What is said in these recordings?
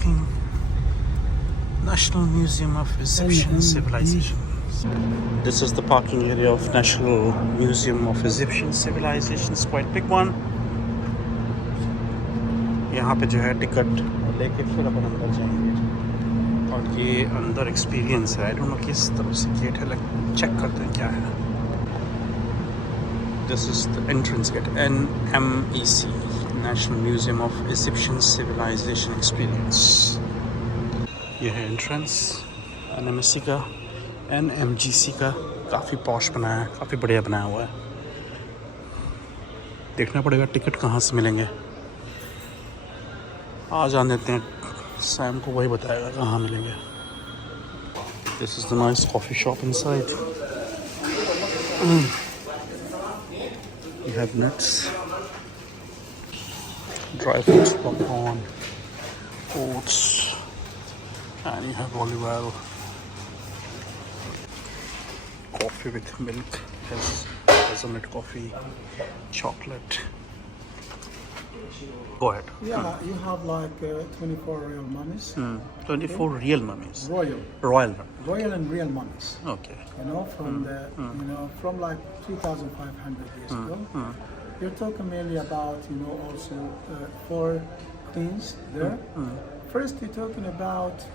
parking. National Museum of Egyptian Civilization. This is the parking area of National Museum of Egyptian Civilization. It's quite big one. यहाँ पे जो है ticket लेके फिर अपन अंदर जाएंगे और ये अंदर एक्सपीरियंस है. आई डोंट नो किस तरह से गेट है, चेक करते हैं क्या है. This is the entrance gate. NMEC, national museum of Egyptian civilisation experience. ये है एंट्रेंस NMEC का. NMGC का काफ़ी पॉश बनाया है, काफ़ी बढ़िया बनाया हुआ है. देखना पड़ेगा टिकट कहाँ से मिलेंगे. आ जाने देते हैं, सैम को वही बताएगा कहाँ मिलेंगे. This is the nice coffee shop inside. You have nuts, dry fruits, popcorn, oats, and you have olive oil. Coffee with milk, hazelnut coffee, chocolate. Go ahead. Yeah, you have like 24 real mummies. 24 real mummies. Royal Royal. and real mummies. Okay. You know, from from like 3,500 years ago. You're talking mainly about, also 4 queens there. First, you're talking about,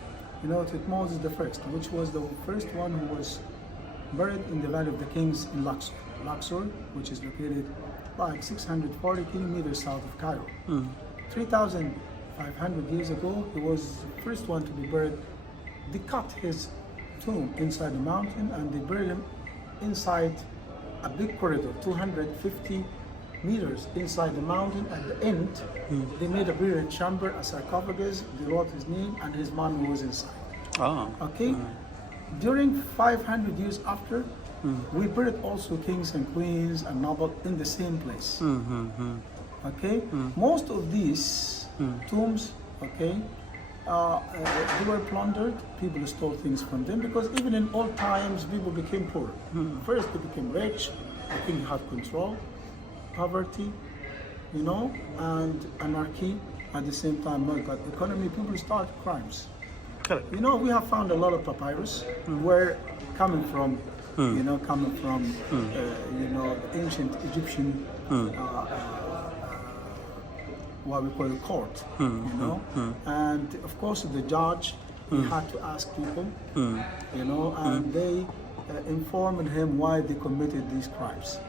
Tutmosis the First, which was the first one who was buried in the Valley of the Kings in Luxor. Luxor, which is located like 640 kilometers south of Cairo. 3,500 years ago, he was the first one to be buried. They cut his tomb inside the mountain and they buried him inside a big corridor, 250 meters inside the mountain. At the end, they made a burial chamber, a sarcophagus. They wrote his name and his mummy was inside. Okay? During 500 years after, we buried also kings and queens and nobles in the same place. Okay? Most of these tombs, okay, they were plundered. People stole things from them because even in old times, people became poor. First, they became rich. The king had control, poverty, and anarchy. At the same time, not got economy. People started crimes. Correct. We have found a lot of papyrus where coming from, the ancient Egyptian, what we call a court, and of course the judge, he had to ask people, and they informed him why they committed these crimes.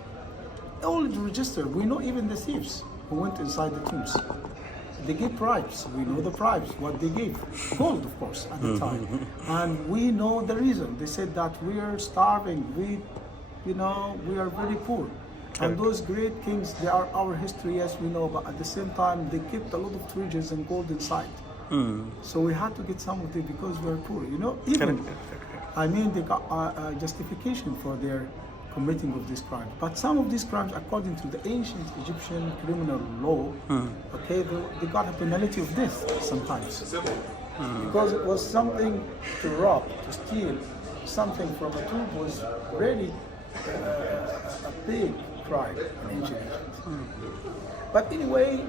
All is registered. We know even the thieves who went inside the tombs. They gave bribes. We know the bribes, what they gave. Gold, of course, at the time. And we know the reason. They said that we are starving. We are very poor. And those great kings, they are our history, yes, we know. But at the same time, they kept a lot of treasures and gold inside. So we had to get some of it because we are poor. Even, they got a justification for their committing of this crime. But some of these crimes, according to the ancient Egyptian criminal law, okay, they got a penalty of death sometimes. Because it was something to rob, to steal something from a tomb was really a big crime in ancient Egypt. But anyway,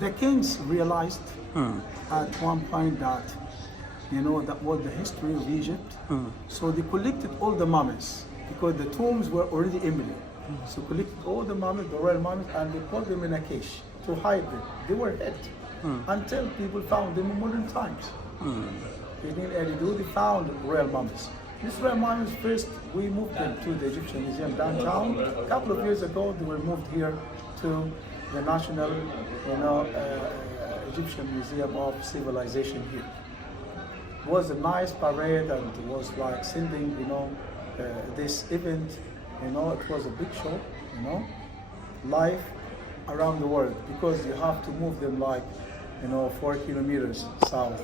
the kings realized at one point that, that was the history of Egypt. So they collected all the mummies, because the tombs were already empty. So collected all the mummies, the royal mummies, and they put them in a cage to hide them. They were hid until people found them in modern times. They found royal mummies. These royal mummies, first we moved them to the Egyptian Museum downtown. A couple of years ago, they were moved here to the National Egyptian Museum of Civilization here. It was a nice parade and it was like sending, this event, it was a big show, live around the world, because you have to move them like, 4 kilometers south,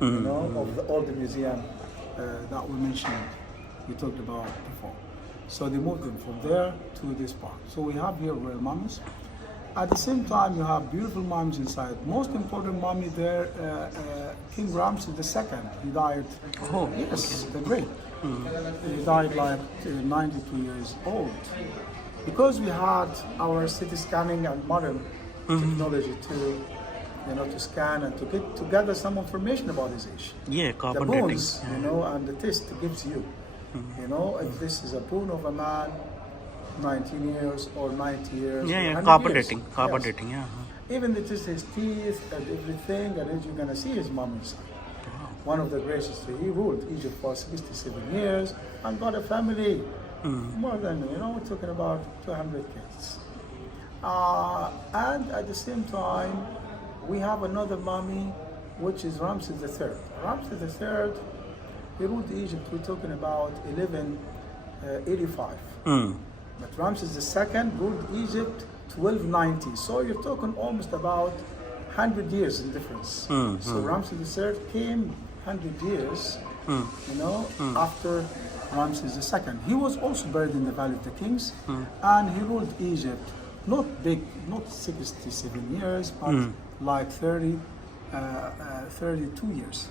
of all the museum that we mentioned, we talked about before. So they moved them from there to this part. So we have here royal mummies. At the same time, you have beautiful mummies inside. Most important mummy there, King Ramses II. He died. Oh, yes, okay. the great. He died like 92 years old. Because we had our CT scanning and modern technology to to scan and to gather some information about his age. Yeah, The carbon bones, dating. and the test gives you, if this is a bone of a man, 19 years or 90 years. Yeah, or yeah, 100 carbon years. dating. Carbon Yes. dating, yeah. Even it is his teeth and everything, and as you're gonna see his mum inside. One of the greatest, he ruled Egypt for 67 years and got a family. More than, we're talking about 200 kids. And at the same time, we have another mummy, which is Ramses III. Ramses III, he ruled Egypt, we're talking about 1185. But Ramses II ruled Egypt 1290. So you're talking almost about 100 years in difference. So Ramses III came 100 years, after Ramses II. He was also buried in the Valley of the Kings, and he ruled Egypt, not big, not 67 years, but like 32 years.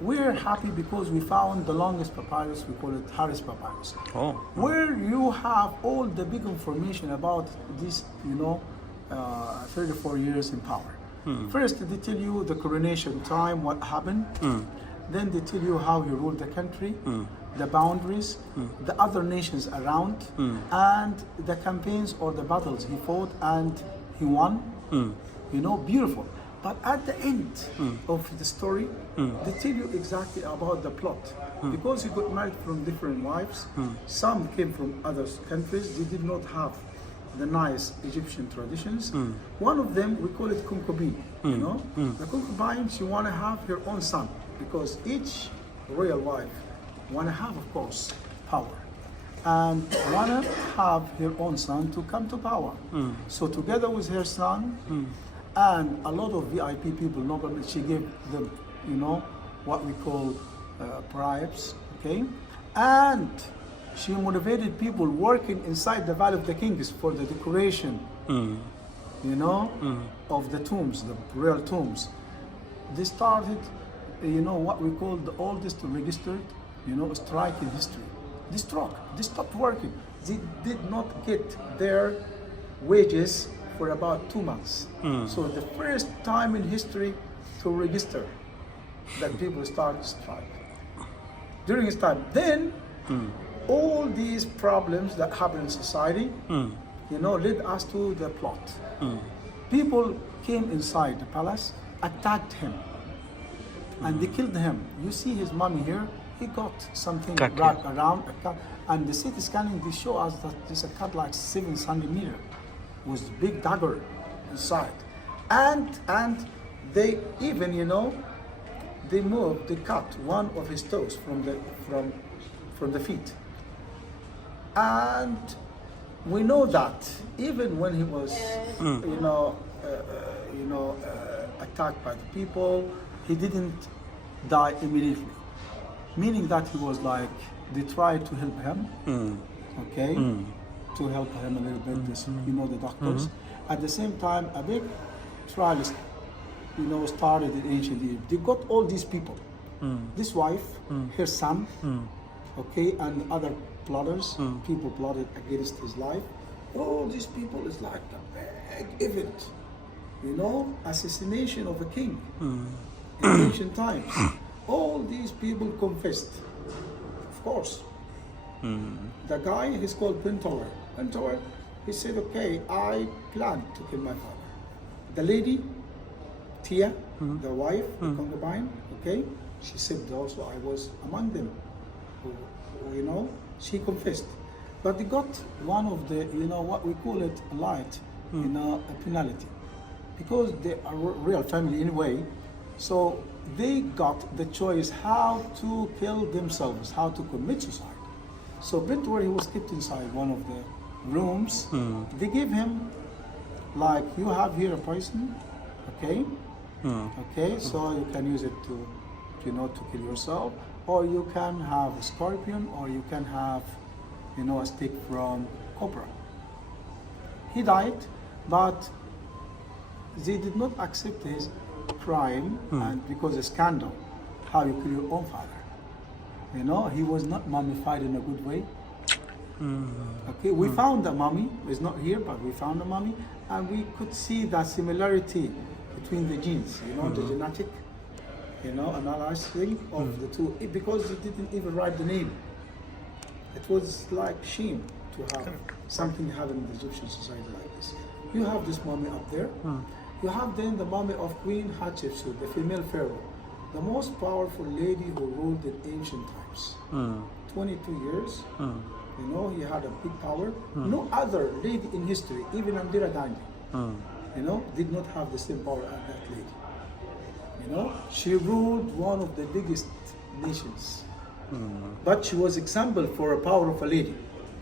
We're happy because we found the longest papyrus, we call it Harris Papyrus, where you have all the big information about this, 34 years in power. First, they tell you the coronation time, what happened. Then they tell you how he ruled the country, the boundaries, the other nations around, and the campaigns or the battles he fought and he won. Beautiful. But at the end of the story, they tell you exactly about the plot. Because he got married from different wives, some came from other countries, they did not have the nice Egyptian traditions. One of them, we call it concubine. The concubine, she want to have her own son, because each royal wife want to have, of course, power, and want to have her own son to come to power. So together with her son, and a lot of VIP people, nobody, she gave them, what we call bribes, okay? And she motivated people working inside the Valley of the Kings for the decoration, of the tombs, the real tombs. They started, what we call the oldest registered, strike in history. They stopped working. They did not get their wages for about 2 months. So the first time in history to register that people start to strike. During his time, then all these problems that happen in society, led us to the plot. People came inside the palace, attacked him, and they killed him. You see his mummy here, he got something wrapped around a cut, and the CT scanning, they show us that there's a cut like 7 centimeters with big dagger inside. And they even, they cut one of his toes from the feet. And we know that even when he was, attacked by the people, he didn't die immediately. Meaning that he was like, they tried to help him, okay, to help him a little bit, the doctors. At the same time, a big trial, started in ancient Egypt. They got all these people, this wife, her son, okay, and other plotters, people plotted against his life. All these people is like a big event, assassination of a king in ancient times. All these people confessed, of course. The guy, he's called Pentower. Pentower, he said, okay, I planned to kill my father. The lady, Tia, the wife, the concubine, okay, she said also I was among them. She confessed. But they got one of the, what we call it, light, a penalty. Because they are real family anyway, so they got the choice how to kill themselves, how to commit suicide. So Pentower, he was kept inside one of the rooms. They gave him, like, you have here a poison, okay? Okay, so you can use it to, to kill yourself, or you can have a scorpion, or you can have, a stick from cobra. He died, but they did not accept his crime, and because of scandal, how you kill your own father. He was not mummified in a good way. Okay, we found the mummy. It's not here, but we found the mummy, and we could see that similarity, between the genes, the genetic, analyzing of the two, because he didn't even write the name. It was like shame to have something happen in the Egyptian society like this. You have this mummy up there. You have then the mummy of Queen Hatshepsut, the female pharaoh, the most powerful lady who ruled in ancient times. 22 years. He had a big power. No other lady in history, even Indira Gandhi, did not have the same power as that lady. She ruled one of the biggest nations. But she was example for a power of a lady.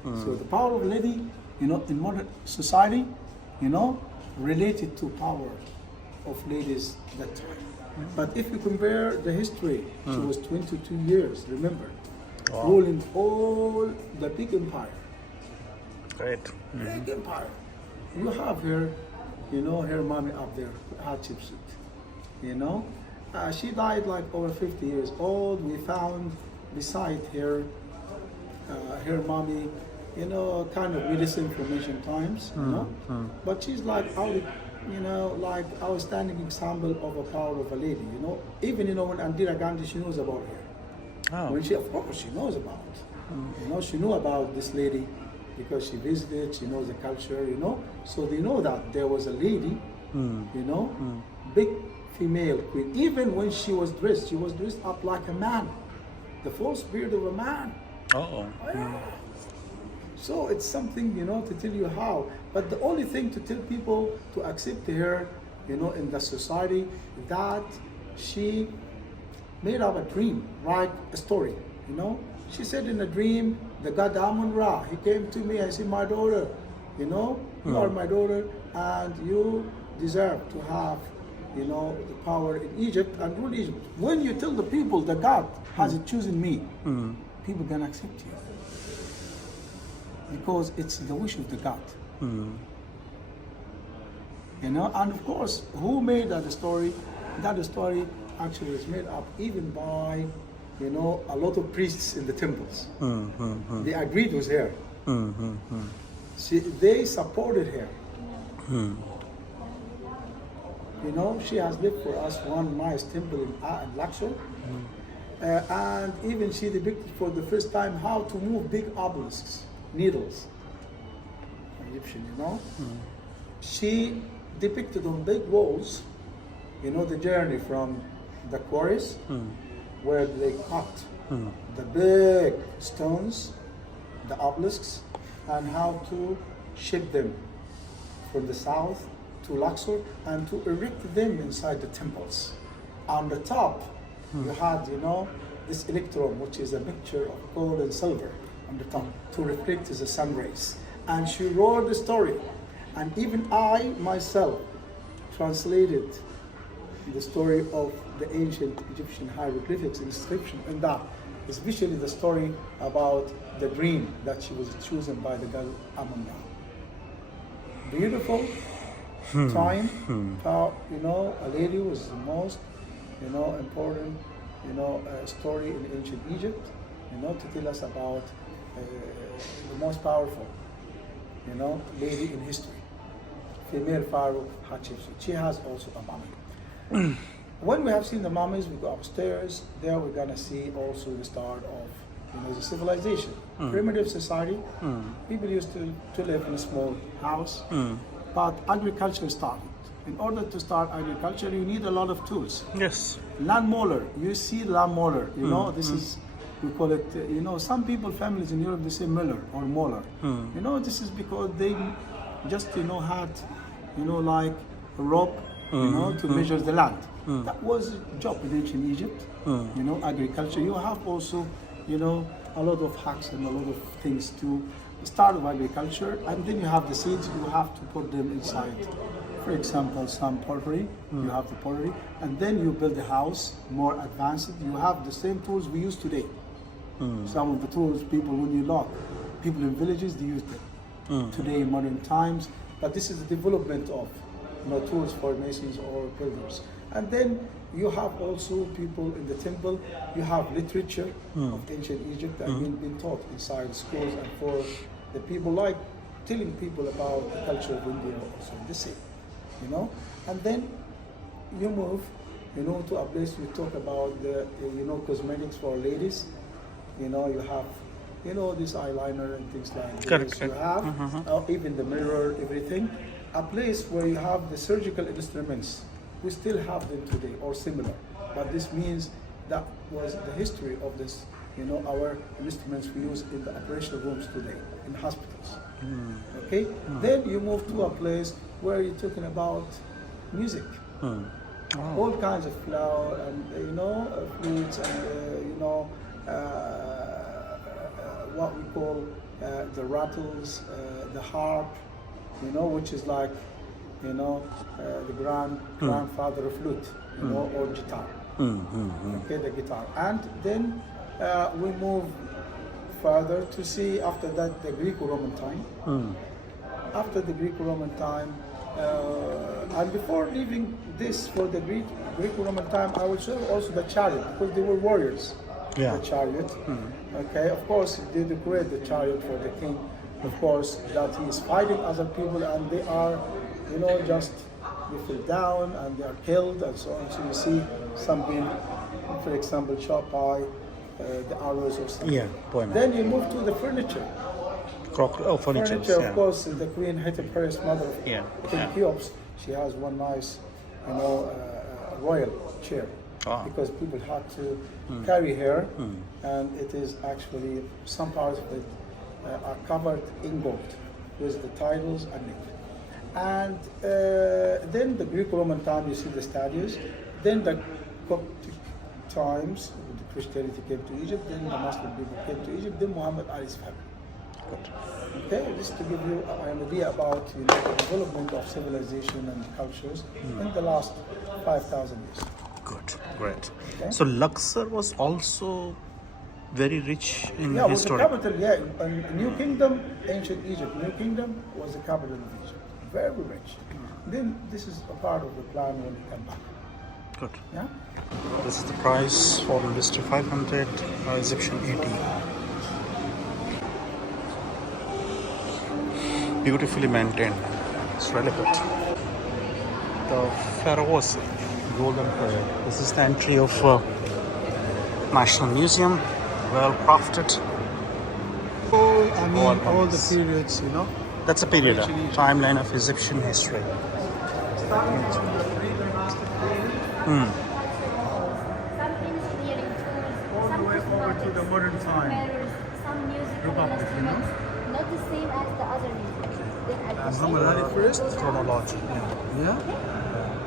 So the power of a lady, in modern society, related to power of ladies that time. But if you compare the history, she was 22 years, remember, ruling all the big empire. Great. Big empire. You have her, her mommy up there, Hatshepsut. She died like over 50 years old. We found beside her, her mommy, kind of medicine from ancient times, But she's like like outstanding example of a power of a lady, Even, when Indira Gandhi, she knows about her. When she, of course, she knows about, she knew about this lady because she visited, she knows the culture, So they know that there was a lady, big female queen. Even when she was dressed up like a man, the false beard of a man. So it's something, to tell you how. But the only thing to tell people to accept her, in the society, that she made up a dream, write a story, She said in a dream, the god Amun-Ra, he came to me and said, my daughter, you are my daughter and you deserve to have, the power in Egypt and rule Egypt. When you tell the people the God has chosen me, people can accept you. Because it's the wish of the God. And of course, who made that story? That story actually is made up even by, a lot of priests in the temples. They agreed with her. They supported her. She has lived for us one nice temple in Luxor. And even she depicted for the first time how to move big obelisks, needles, Egyptian, She depicted on big walls, the journey from the quarries, where they cut the big stones, the obelisks, and how to ship them from the south to Luxor and to erect them inside the temples. On the top, you had, this electron, which is a mixture of gold and silver on the top to reflect the sun rays. And she wrote the story. And even I, myself, translated the story of the ancient Egyptian hieroglyphics inscription, and that, especially the story about the dream that she was chosen by the god Amun-Ra. Beautiful time, how, a lady was the most, important, story in ancient Egypt, to tell us about the most powerful, lady in history, female pharaoh Hatshepsut. She has also a mummy. When we have seen the mummies, we go upstairs. There we're gonna see also the start of, the civilization. Primitive society. People used to live in a small house, but agriculture started. In order to start agriculture, you need a lot of tools. Yes. Land mower. You see land mower. This is, we call it. Some people, families in Europe, they say miller or molar. This is because they just had, like a rope, to measure the land. That was a job in ancient Egypt. Agriculture. You have also, a lot of hacks and a lot of things to start with agriculture, and then you have the seeds. You have to put them inside. For example, some pottery. You have the pottery, and then you build a house more advanced. You have the same tools we use today. Some of the tools people when you lock, people in villages they use them today in modern times. But this is the development of tools for masons or builders. And then you have also people in the temple. You have literature of ancient Egypt that been taught inside schools and for the people, like telling people about the culture of India also the same. And then you move, to a place we talk about the, cosmetics for ladies. You have, this eyeliner and things like this. Correct. You have even the mirror, everything. A place where you have the surgical instruments. We still have them today or similar, but this means that was the history of this. Our instruments we use in the operational rooms today in hospitals. Okay. Then you move to a place where you're talking about music. All kinds of flower and flutes and what we call the rattles, the harp, which is like the grandfather of flute, or guitar. Okay, the guitar, and then we move further to see after that the Greco-Roman time. After the Greco-Roman time. And before leaving this for the Greco-Roman time, I will show also the chariot, because they were warriors. Yeah. The chariot. Okay, of course, they decorate the chariot for the king. Of course, that he is fighting other people, and they are, just they fall down and they are killed and so on. So you see some being, for example, shot by the arrows or something. Yeah. Then you move to the furniture. Furniture. Yeah. Of course, the Queen Hatshepsut's mother, King Cheops, she has one nice, royal chair, because people had to carry her, and it is actually some parts of it are covered in gold with the titles and it. And then the Greco-Roman time, you see the statues. Then the Coptic times, the Christianity came to Egypt. Then the Muslim people came to Egypt. Then Muhammad Ali's family. Okay, just to give you an idea about the development of civilization and cultures in the last 5,000 years. Good, great. Okay. So Luxor was also very rich in was the history. capital. New Kingdom, ancient Egypt. New Kingdom was the capital of Egypt. Very rich. Then this is a part of the plan when we come back. Good. Yeah. This is the price for Industry 500, Egyptian 80. Beautifully maintained. It's really good. The Pharaohs Golden Parade. This is the entry of National Museum. Well crafted. All the periods, That's a period, timeline of Egyptian history. Starting from the pre-dynastic period, all the way over to the modern time. Some musical Republic, instruments, not the same as the other music. Muhammad Ali first, Chronology. yeah.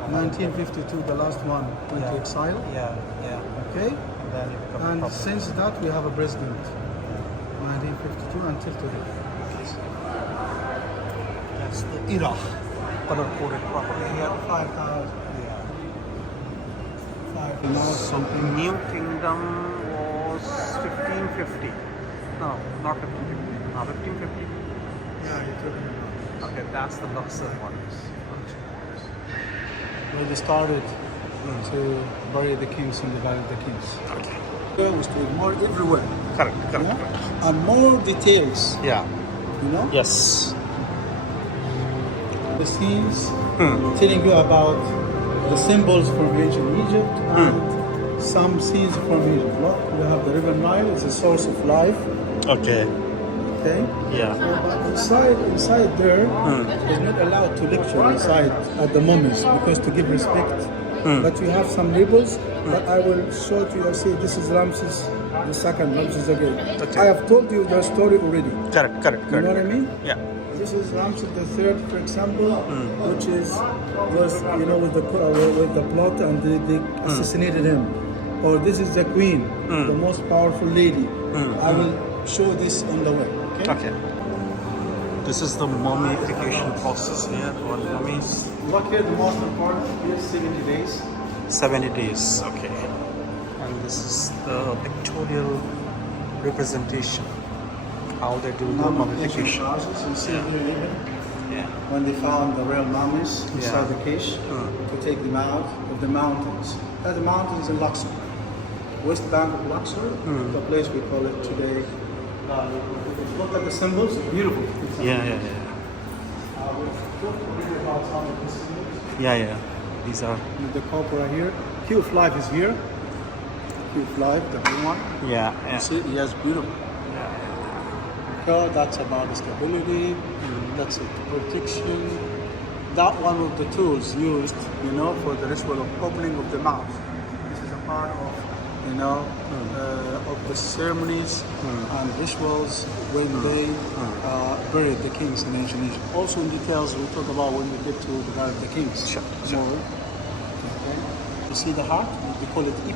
1952, the last one went to exile. Yeah. Okay. Then you become And public. since that, we have a president. 1952 until today. That's the era. Color coded properly. We have 5,000. Now Something New Kingdom was 1550. No, not 1550. 1550. Yeah, you're talking about. Okay, that's the Luxor one. Where they started to bury the kings in the Valley of the Kings. Okay. There was to more everywhere. Correct. Yeah? And more details, Yeah. Yes. The scenes telling you about the symbols from ancient Egypt and some scenes from Egypt. Look, we have the River Nile, it's a source of life. Okay. Okay? Yeah. But inside there, is not allowed to lecture inside at the mummies because to give respect. But you have some labels that I will show to you. I say this is Ramses the second, Ramses again. Okay. I have told you the story already. Correct. You know what I mean? Yeah. This is Ramses the third, for example, which was with the plot and they assassinated him. Or this is the queen, the most powerful lady. I will show this on the way. Okay. This is the mummification process here for mummies. Look here, the most important is 70 days. 70 days. Okay. And this is the pictorial representation. How they do the mummification. Process. You see here even Yeah. when they found the real mummies inside the cage to take them out of the mountains. That's the mountains in Luxor. West bank of Luxor, the place we call it today. Look at the symbols, beautiful. Yeah. I will talk to you about some of the symbols. Yeah. these are. The copper right here. Key of life is here. Key of life, the blue one. Yeah. You see, yes, beautiful. So that's about stability. That's it, protection. That one of the tools used, for the ritual of opening of the mouth. This is a part of, of the ceremonies and rituals when they buried the kings in ancient Egypt. Also in details, we talk about when we get to the kings. Sure. More. Okay. You see the heart? We call it Ip.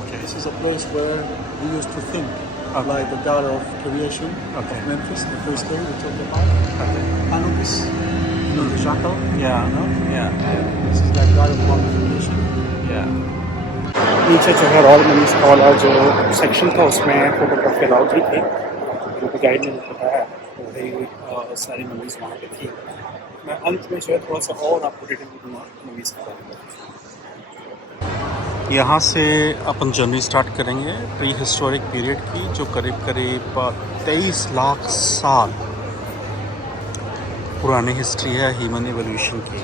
Okay. This is a place where we used to think, like the god of creation of Memphis, the first day we talked about. Okay. Anubis, the jackal. Yeah. Yeah. This is like god of mummification. Yeah. नीचे जो है royal मनीस वाला जो section था उसमें photography allowed नहीं थी, जो कि गाइड ने बताया वही सारी मनीस वहाँ पे थी। मैं अंत में जो है थोड़ा सा और आपको डिटेल दूँगा मनीस के बारे में। यहाँ से अपन जर्नी स्टार्ट करेंगे प्री हिस्टोरिक पीरियड की, जो करीब 23 लाख साल पुरानी हिस्ट्री है ह्यूमन एवोल्यूशन की।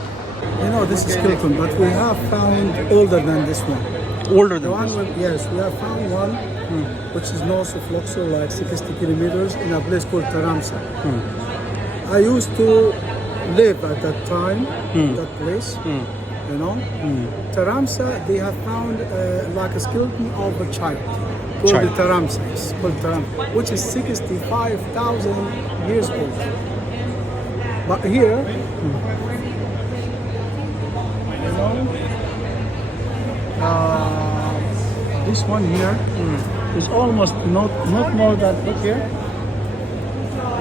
This is skeleton, but we have found older than this one. Older than this one? Yes, we have found one which is north of Luxor, like 60 kilometers, in a place called Taramsa. I used to live at that time, that place. Taramsa, they have found like a skeleton of a child called the Taramsa. It's called Taramsa, which is 65,000 years old. But here, this one here is almost not more than, look here.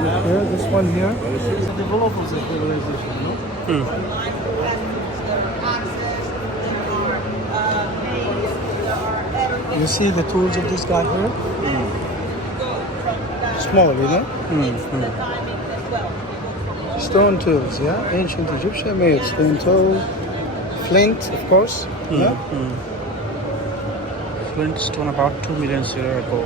Look here, this one here. It's the developers of civilization, You see the tools of this guy here? Small, Stone tools, yeah? Ancient Egyptian made stone tools. Flint, of course. Flint stone about 2 million years ago.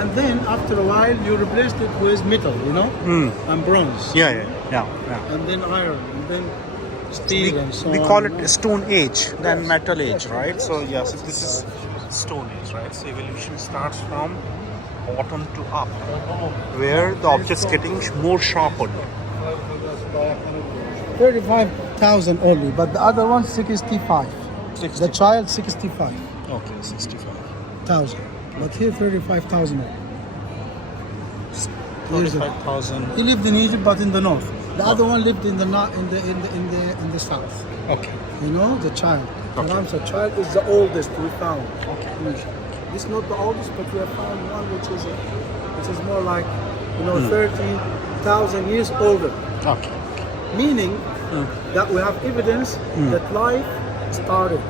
And then after a while you replaced it with metal, and bronze. Yeah. And then iron, and then steel and so on. We call it Stone Age, then Metal Age, right? So yes, this is Stone Age, right? So evolution starts from bottom to up, where the object's getting more sharpened. 35,000 only, but the other one 65. The child 65,000. Okay, 65,000. But here 35,000 only. 35,000. He lived in Egypt, but in the north. The other one lived in the south. Okay. The child. Okay. Ram's child is the oldest we found. Okay. In Egypt. This is not the oldest, but we have found one which is more like 30,000 years older. Okay. Meaning that we have evidence that life started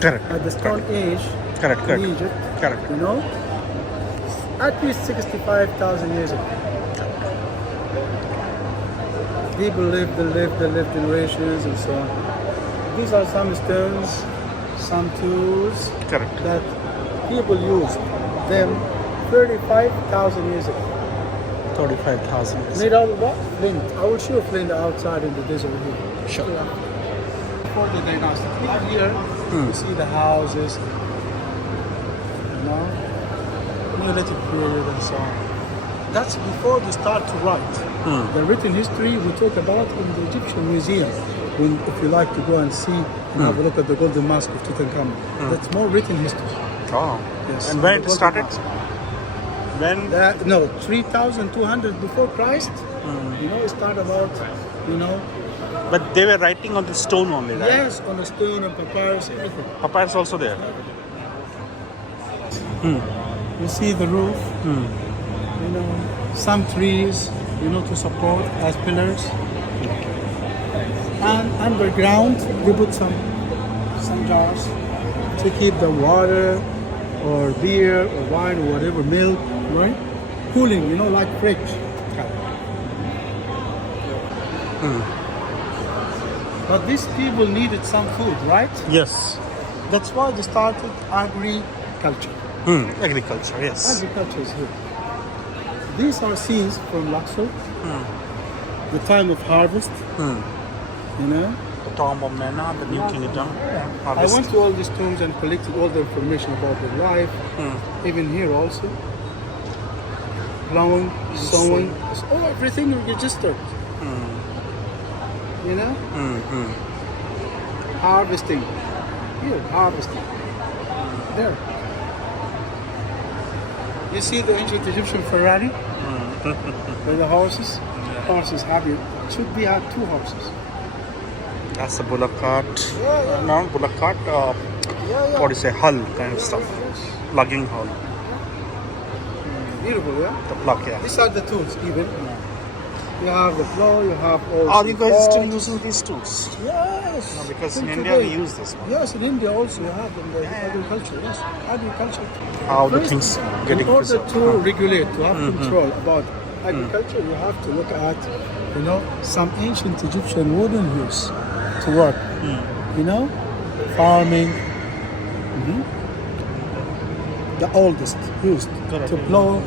Correct. at the Stone Age in Egypt. Correct. At least 65,000 years ago. People lived generations and so on. These are some stones, some tools that people used them 35,000 years ago. 35,000 years. Made out of what? Flint. I will show flint outside in the desert here. Sure. Before the dynastic. Here you see the houses, Neolithic period and so on. That's before they start to write. The written history we talk about in the Egyptian Museum. If you like to go and see and have a look at the Golden Mask of Tutankhamun. That's more written history. Oh. Yes. And when it started? When? 3,200 before Christ. It started about, But they were writing on the stone only, right? Yes, on the stone and papyrus, everything. Papyrus also there. You see the roof. Some trees, to support as pillars. And underground, they put some jars to keep the water or beer or wine or whatever, milk, right? Cooling, like fridge. But these people needed some food, right? Yes. That's why they started agriculture. Agriculture, yes. Agriculture is here. these are scenes from Luxor, the time of harvest, you know. The Tomb of Mena, the New Kingdom. I went to all these tombs and collected all the information about their life, even here also. Plowing, sowing, everything registered. You know? Harvesting. Here, harvesting. There. You see the ancient Egyptian Ferrari? With the horses? Horses have you. Should be have 2 horses. That's a bullock cart. Yeah. No, bullock cart. What do you say? Hull kind of stuff. Plugging hull. Beautiful, yeah? The plug, yeah. These are the tools, even. You have the plow, you have all. Are you guys still forks. using these tools? Yes. No, because Till in India we today. use this one. Yes, in India also you have in the agriculture. Yes, agriculture. How the First, things getting in order preserved. to regulate, to have control about agriculture, you have to look at, you know, some ancient Egyptian wooden use to work. You know, farming. The oldest used Correct. to plow,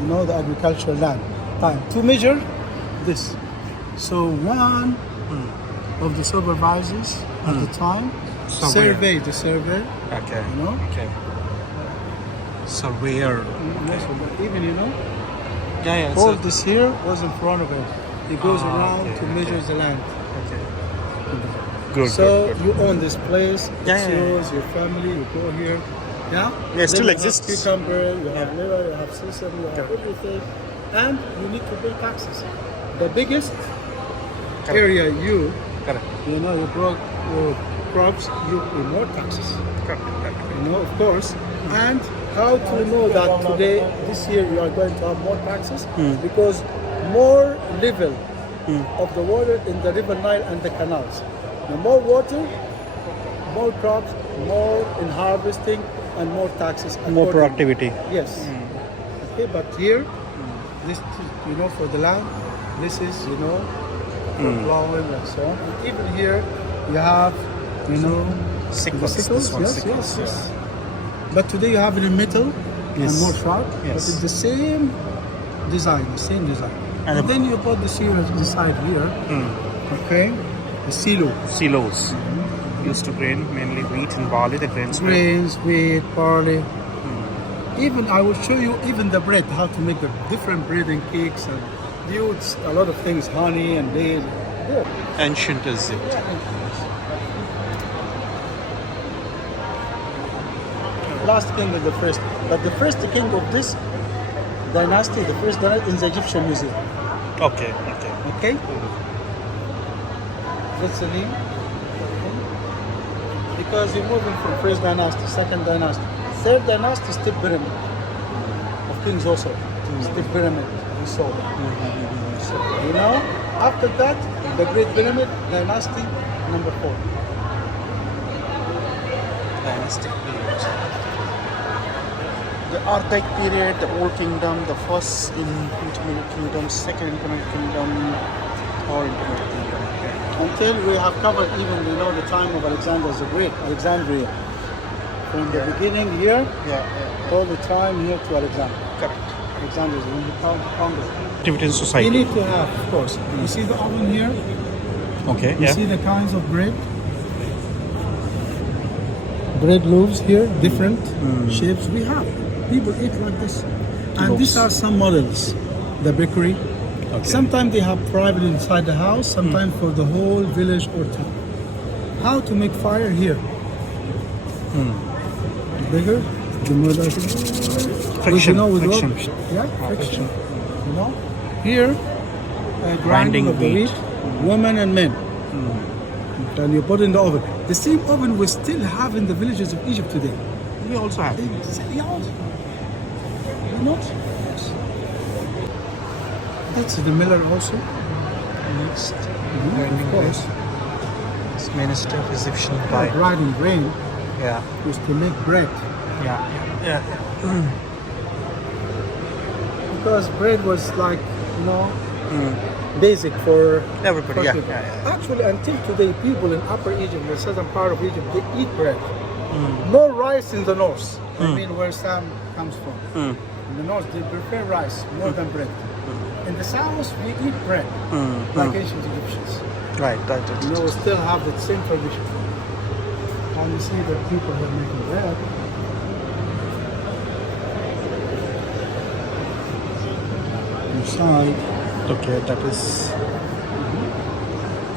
you know, the agricultural land. Time to measure this. So one of the supervisors at the time surveyed the survey. Okay. You know? Okay. Surveyor. Yes, but even you know, Yeah, yeah. all this here was in front of him. He goes around okay, to measure the land. Okay. Good. So good, good. you own this place. Yeah, It's yeah, yeah. yours. Your family. You go here. Yeah. Yeah, it still Then exists. You have cucumber. You have Yeah. liver. You have sesame. You have everything, and you need to pay taxes. The biggest area you Correct. you know you grow your crops, you pay more taxes. Correct. Correct. You know, of course. And how to know that today, this year, you are going to have more taxes? Because more level of the water in the river Nile and the canals. The more water, more crops, more in harvesting, and more taxes. More according- productivity. Yes. Okay, but here, this, you know, for the land, this is, you know, for plowing and so on. And even here, you have, you know, Sickles. the sickles. This one, Yes, sickles. yes, yes. But today you have it in metal Yes. and more sharp. Yes. But it's the same design, And And then you put the seals inside here. Okay, the silo. Silos. Used to grain mainly wheat and barley. The grains. were- Grains, wheat, barley. Even I will show you even the bread, how to make the different bread and cakes and use a lot of things, honey and dates. There. Ancient as it. Last king is the first, but the first king of this dynasty, the first dynasty in the Egyptian museum. Okay. Okay. Okay? That's the name. Because you're moving from first dynasty, second dynasty, third dynasty, step pyramid of kings also. Step pyramid, we saw that. So, you know, after that, the Great Pyramid, dynasty number 4. Dynastic period. The Archaic period, the Old Kingdom, the first Intermediate Kingdom, second Intermediate Kingdom, or Intermediate Kingdom. Until we have covered even, you know, the time of Alexander the Great, Alexandria. From the beginning here, Yeah. all the time here to Alexander. Correct. Alexander is in the Congo. Activity in You society. need to have, of course. You see the oven here? Okay. You see the kinds of bread? Bread loaves here, different shapes we have. People eat like this. And these are some models. The bakery. Okay. Sometimes they have private inside the house, sometimes for the whole village or town. How to make fire here? The bigger, the more like Friction. with Friction. rope. Yeah, friction. You know? Here, grinding of the wheat. wheat, women and men. And you put in the oven. The same oven we still have in the villages of Egypt today. We also have. Yeah. Not? Yes. That's the miller also. Next. Of course. It's Minister of Egyptian By by. grinding grain Yeah. was to make bread. Yeah. Yeah. Because bread was like, you know, basic for Everybody. for Yeah. people. Yeah. Actually, until today, people in Upper Egypt, the southern part of Egypt, they eat bread. No rice in the north. I mean, where Sam comes from. In the north, they prefer rice more than bread. In the south, we eat bread, like ancient Egyptians. Right. You know, we still have that same tradition. And you see the people that are making bread. Inside. Okay, that is.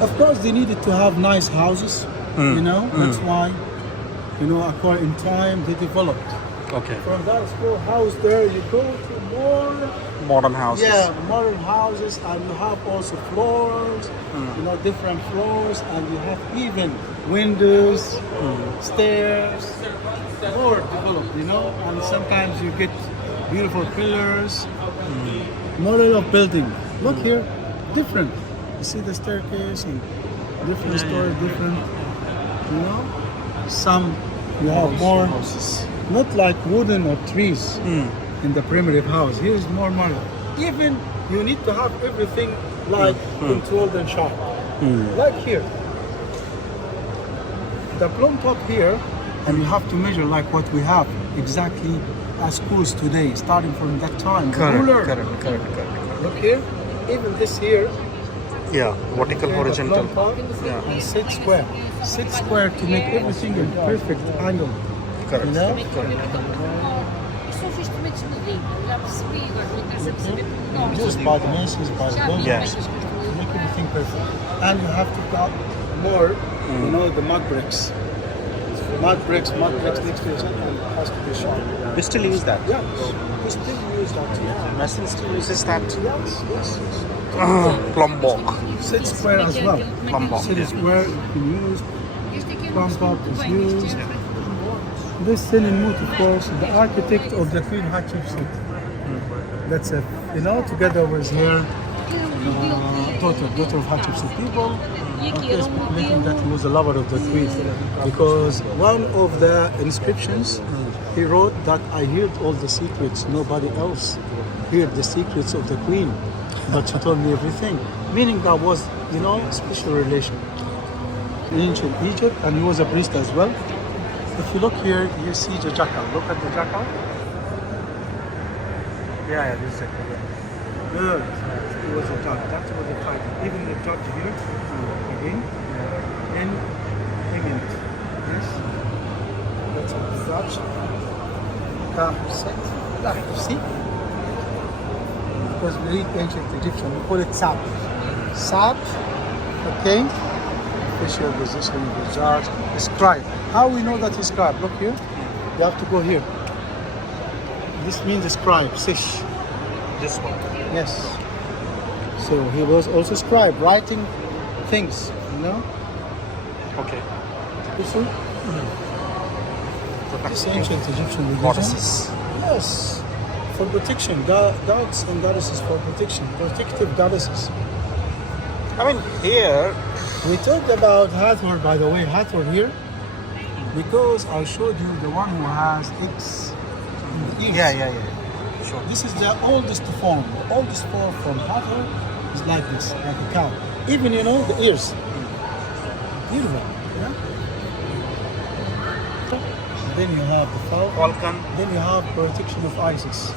Of course, they needed to have nice houses. You know, that's why. You know, according in time, they developed. Okay. From that small house there, you go to more. Modern houses. Yeah, modern houses, and you have also floors, you know, different floors, and you have even windows, stairs, more developed, you know, and sometimes you get beautiful pillars, model of building. Look here, different. You see the staircase and different stories, different, you know. Some you have more, not like wooden or trees. In the primitive house. Here is more modern. Even you need to have everything like controlled and sharp. Like here. The plumb top here, and you have to measure like what we have exactly as schools today, starting from that time. Correct. Look here, even this here. Yeah, vertical, The horizontal. plumb top, and 6 square. 6 square to make everything in perfect angle. Correct. You know? Just by the masons, by the buildings, Yes. to make everything perfect. And you have to cut more, you know, the mud bricks. Mud bricks next to each other, and it has to be sharp. We still use that. Yeah, we still use that too. Mason still uses that. Yes. Plumb block. 6 square as well. Plumb block. 6 square you can use. Plumb top is used. This Selimut, of course, the architect of the Queen Hatshepsut. That's it. You know, together with her daughter of Hatshepsut people. Okay, speculating that he was a lover of the queen, because one of the inscriptions he wrote that I heard all the secrets, nobody else heard the secrets of the queen, but she told me everything. Meaning that was, you know, special relation. In ancient Egypt, and he was a priest as well. If you look here, you see the jackal. Look at the jackal. Yeah, this is it. Good. It was a judge. That's what they fight. Even the judge here, again, in imminent. Yes. That's what the judge. See? Because we read ancient Egyptian, we call it sap. Sap, okay? Official position of the judge. Scribe. How we know that he's scribe? Look here. You have to go here. This means scribe, sish. This one. Yes. So he was also scribe, writing things, you know? Okay. You see? This ancient Egyptian religion. Goddesses. Yes. For protection. Gods and goddesses for protection. Protective goddesses. I mean, here. We talked about Hathor, by the way, Hathor here, because I showed you the one who has X in the ears. Yeah. Sure. This is the oldest form. The oldest form from Hathor is like this, like a cow. Even, you know, the ears. Beautiful. Yeah? Then you have the falcon. Then you have protection of Isis.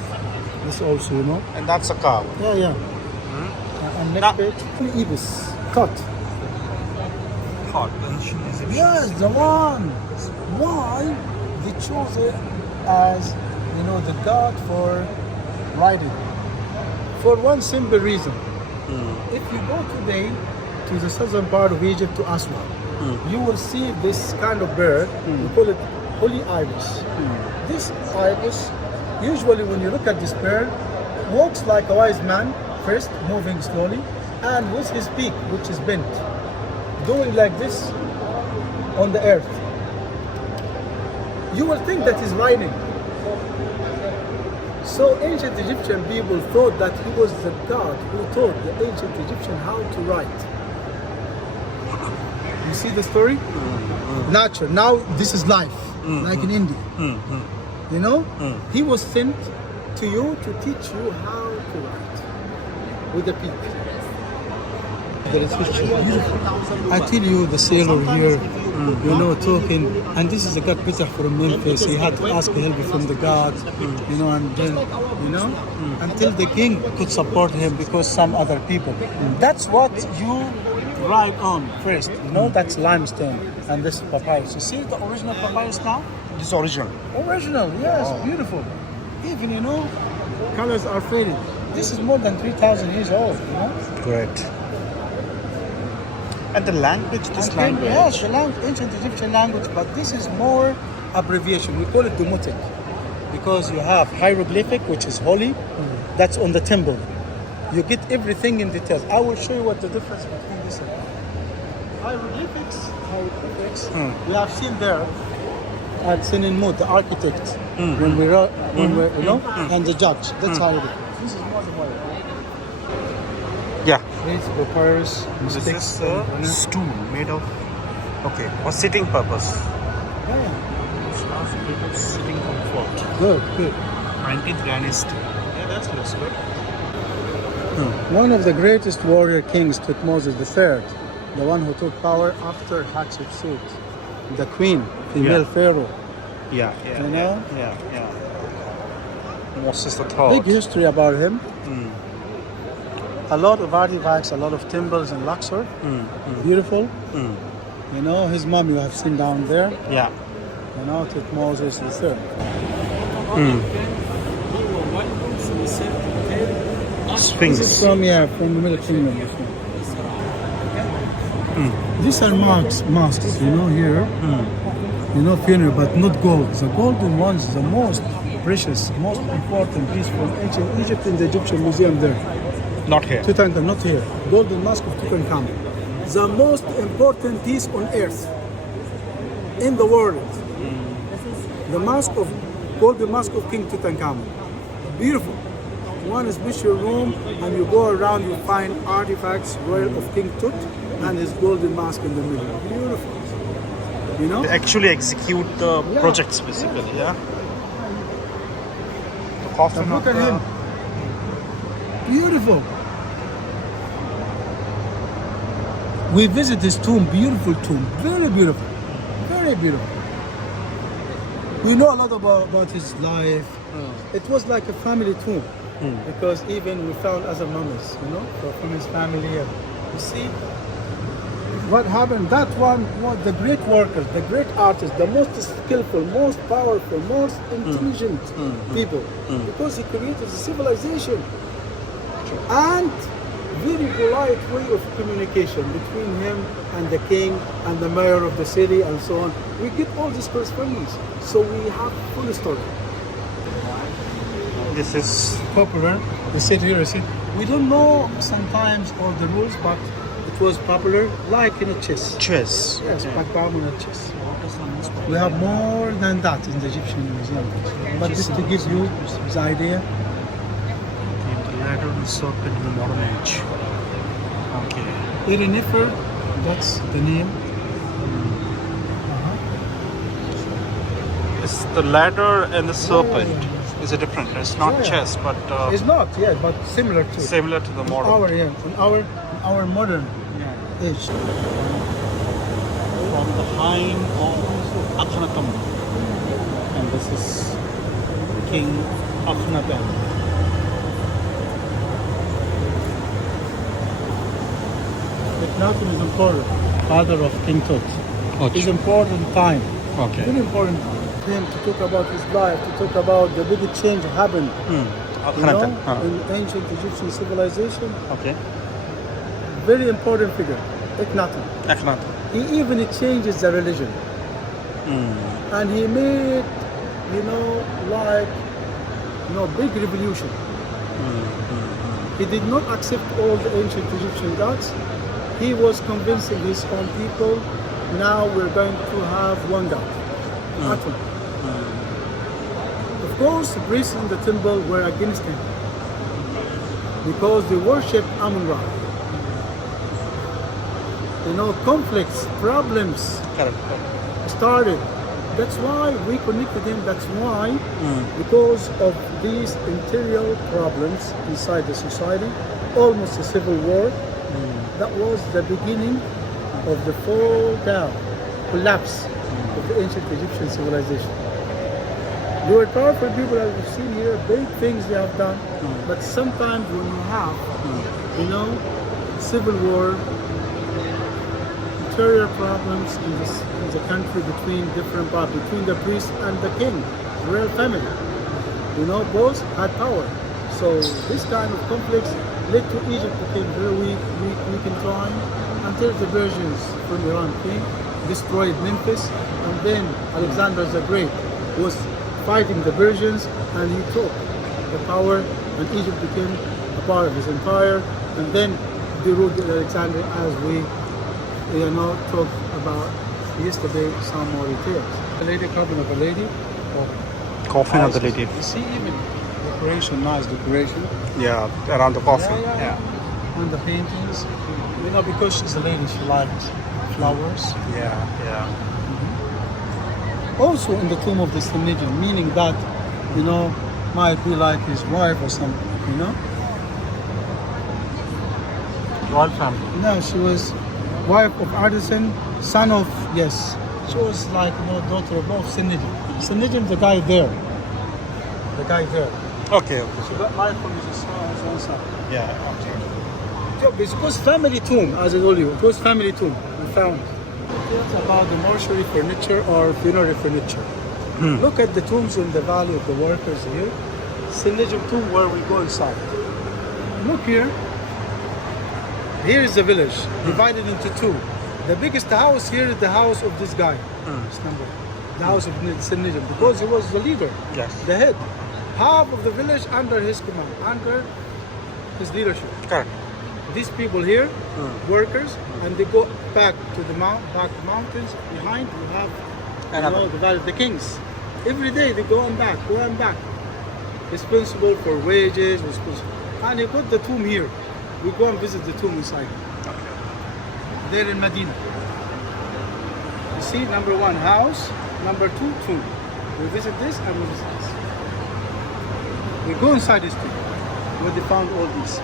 This also, you know. And that's a cow. Yeah. And next page, ibis, cut. Hot. Ancient Egyptian. Yes, the one. Why they chose it as, you know, the god for riding? For one simple reason. If you go today to the southern part of Egypt, to Aswan, you will see this kind of bird. We call it holy ibis. This ibis, usually when you look at this bird, walks like a wise man, first moving slowly, and with his beak, which is bent, doing like this on the earth. You will think that he's riding. So ancient Egyptian people thought that he was the god who taught the ancient Egyptian how to write. You see the story? Natural. Now this is life, like in India. You know? He was sent to you to teach you how to write with the peak. There is history. Beautiful. I tell you, the sailor here you know, talking. And this is the god Peter from Memphis. He had to ask help from the gods, you know, and then, you know, until the king could support him because some other people. That's what you write on first, you know, that's limestone. And this is papyrus. You see the original papyrus now? This original. Original, yes, beautiful. Even, you know, colors are faded. This is more than 3,000 years old, you know? Great. And the language, this language. Yes, the ancient Egyptian language, but this is more abbreviation. We call it Demotic because you have hieroglyphic, which is holy, that's on the temple. You get everything in details. I will show you what the difference between this and hieroglyphics. We have seen there at Sinin Mut, the architect, when we wrote, you know, and the judge. That's hieroglyphics. This is more the hieroglyphics. Yeah. It's papyrus, This sticks, is a stool made of, okay, for sitting purpose. Sitting comfort. Good, good. 19th dynasty. Yeah, that looks good. One of the greatest warrior kings, Tutmosis III, the one who took power after Hatshepsut, the queen, female pharaoh. Yeah, You know? yeah. Moses the Third. Big history about him. A lot of artifacts, a lot of temples in Luxor. Beautiful. You know, his mom you have seen down there. Yeah. You know, Tutmosis III. Sphinx. This is from the Middle Kingdom. This one. These are masks, you know, here. You know, funeral, but not gold. The golden ones, the most precious, most important piece from ancient Egypt in the Egyptian museum there. Not here. Tutankhamun, not here. Golden mask of Tutankhamun. The most important piece on earth, in the world. The golden mask of King Tutankhamun. Beautiful. One special room, and you go around, you find artifacts, royal of King Tut, and his golden mask in the middle. Beautiful. You know? They actually execute the projects basically, yeah? The coffin Look of at him. Beautiful. We visit his tomb, beautiful tomb, very beautiful, very beautiful. We know a lot about his life. It was like a family tomb because even we found other mummies, you know, from his family. You see what happened? That one was the great workers, the great artists, the most skillful, most powerful, most intelligent people because he created a civilization. And very polite way of communication between him and the king and the mayor of the city and so on. We get all this correspondence, so we have full story. This is Popular. We sit here. We don't know sometimes all the rules, but it was popular, like in a chess. chess. Yes, background in a chess. We have more than that in the Egyptian museum, but just to give you the idea. The ladder and serpent in the modern age. Okay. Irinifer, that's the name. It's the ladder and the serpent. Is it different? It's not chess, but It's not, yeah, but similar to similar to the modern. in our modern age. From the time of Akhenaten. And this is King Akhenaten. Akhenaten is important. Father of King Tut. Okay. It's important time. Okay. Very important time. Him to talk about his life, to talk about the big change happened. You Akhenaten. know, in ancient Egyptian civilization. Okay. Very important figure. Akhenaten. Akhenaten. He even changes the religion. And he made, big revolution. He did not accept all the ancient Egyptian gods. He was convincing his own people, now we're going to have one God, Atum. Of course, the priests in the temple were against him because they worshipped Amun-Ra. Conflicts, problems started. That's why we connected him. That's why, because of these interior problems inside the society, almost a civil war, that was the beginning of the fall down collapse of the ancient Egyptian civilization. They were powerful people, as we've seen here, big things they have done. But sometimes when you have, civil war, interior problems in the country between different parts, between the priest and the king, the royal family, both had power. So this kind of conflicts led to Egypt became very weak in time, until the Persians from Iran came, destroyed Memphis, and then Alexander the Great was fighting the Persians, and he took the power, and Egypt became a part of his empire, and then they ruled Alexander, as we talked about yesterday, some more details. A lady, coffin of a lady. Coffin of the lady. You see even decoration, nice decoration. Yeah, around the coffin. Yeah. And the paintings, because she's a lady, she likes flowers. Yeah. Also in the tomb of the Sennacherib, meaning that, might be like his wife or something, Royal family. No, she was wife of artisan, son of, yes. She was like, daughter of both Sennacherib. Sennacherib, the guy there. Okay. She got married from his own son. Yeah, okay. So it was family tomb, as I told you. It was family tomb we found. Details about the mortuary furniture or funerary furniture. Look at the tombs in the valley of the workers here. Sennacherib tomb where we go inside. Look here. Here is the village, divided into two. The biggest house here is the house of this guy. This number. The house of Sennacherib, because he was the leader, Yes. the head. Half of the village under his command, under his leadership. Correct. These people here, workers, and they go back to the mountains. Behind you have the valley of the kings. Every day they go and back. Responsible for wages, and he put the tomb here. We go and visit the tomb inside. There in Medina. You see, number one, house. Number two, tomb. We visit this and we visit this. We go inside this tomb, where they found all these